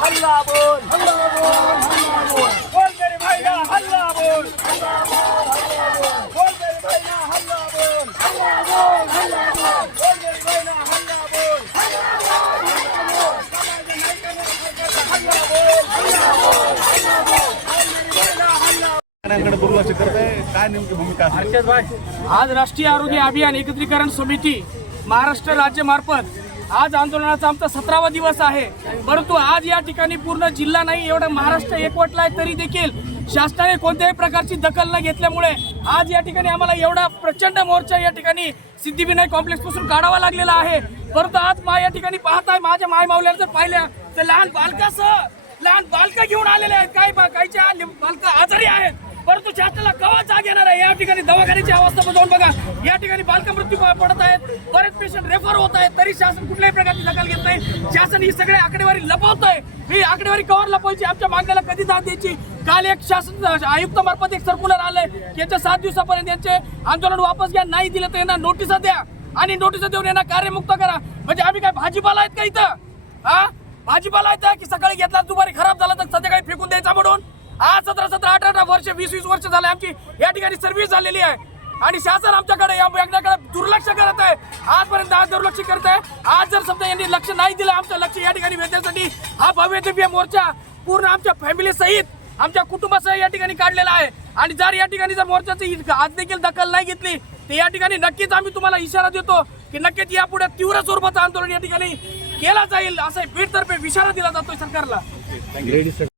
हल्ला बोल, हल्ला बोल, हल्ला बोल, बोल मेरे भाई ना हल्ला बोल, हल्ला बोल, बोल मेरे भाई ना हल्ला बोल, हल्ला बोल, हल्ला बोल, बोल मेरे भाई ना हल्ला बोल, हल्ला बोल, हल्ला बोल, हल्ला बोल, हल्ला बोल, दुर्लक्ष करत आहे, काय नेमकी भूमिका असेल? आज राष्ट्रीय आरोग्य अभियान एकत्रीकरण समिती महाराष्ट्र राज्य मार्फत आज आंदोलनाचा आमचा 17वा दिवस आहे। परंतु आज या ठिकाणी पूर्ण जिल्हा नाही एवढा महाराष्ट्र एकवटला आहे, तरी देखील शासनाने कोणत्याही प्रकारची दखल न घेतल्यामुळे आज या ठिकाणी आम्हाला एवढा प्रचंड मोर्चा या ठिकाणी सिद्धिविनायक कॉम्प्लेक्स पासून काढावा लागलेला आहे। परंतु आज या ठिकाणी पाहताय माझ्या माय मावल्याला जर पाहिल्या तर लहान बालकं घेऊन आलेले आहेत, काहीच्या बालकं आजारी आहेत, परंतु शासनाला केव्हा जाग येणार आहे? या ठिकाणी दवाखान्याची अवस्था बघून बघा, या ठिकाणी बालक मृत्यू पडत आहेत, बरेच पेशंट रेफर होत आहेत, तरी शासन कुठल्याही प्रकारची दखल घेत नाही। शासन ही सगळे आकडेवारी लपवत आहे। ही आकडेवारी कव्हर लपवायची, आमच्या मागण्याला कधी दाद द्यायची? काल एक शासन आयुक्त मार्फत एक सर्क्युलर आलंय की याच्या 7 दिवसापर्यंत यांचे आंदोलन वापस घ्या, नाही दिलं तर यांना नोटिसा द्या आणि नोटिसा देऊन यांना कार्यमुक्त करा। म्हणजे आम्ही काय भाजीपाला आहेत का इथं? हा, भाजीपाला आहेत की सकाळी घेतला दुपारी खराब झाला तर संध्याकाळी फेकून द्यायचा म्हणून? आज 17, 18 वर्ष 20 वर्ष झाले आमची या ठिकाणी सर्व्हिस झालेली आहे आणि शासन आमच्याकडे या मागण्याकडे दुर्लक्ष करत आहे। आजपर्यंत दुर्लक्ष करत आहे। आज जर समजा यांनी लक्ष नाही दिलं आमचं लक्ष या ठिकाणी वेधण्यासाठी हा भव्य दिव्य मोर्चा पूर्ण आमच्या फॅमिली सहित आमच्या कुटुंबासह या ठिकाणी काढलेला आहे आणि जर या ठिकाणी जर मोर्चाची आज देखील दखल नाही घेतली तर या ठिकाणी नक्कीच आम्ही तुम्हाला इशारा देतो की नक्कीच यापुढे तीव्र स्वरूपाचं आंदोलन या ठिकाणी केला जाईल, असं बीडतर्फे इशारा दिला जातोय सरकारला।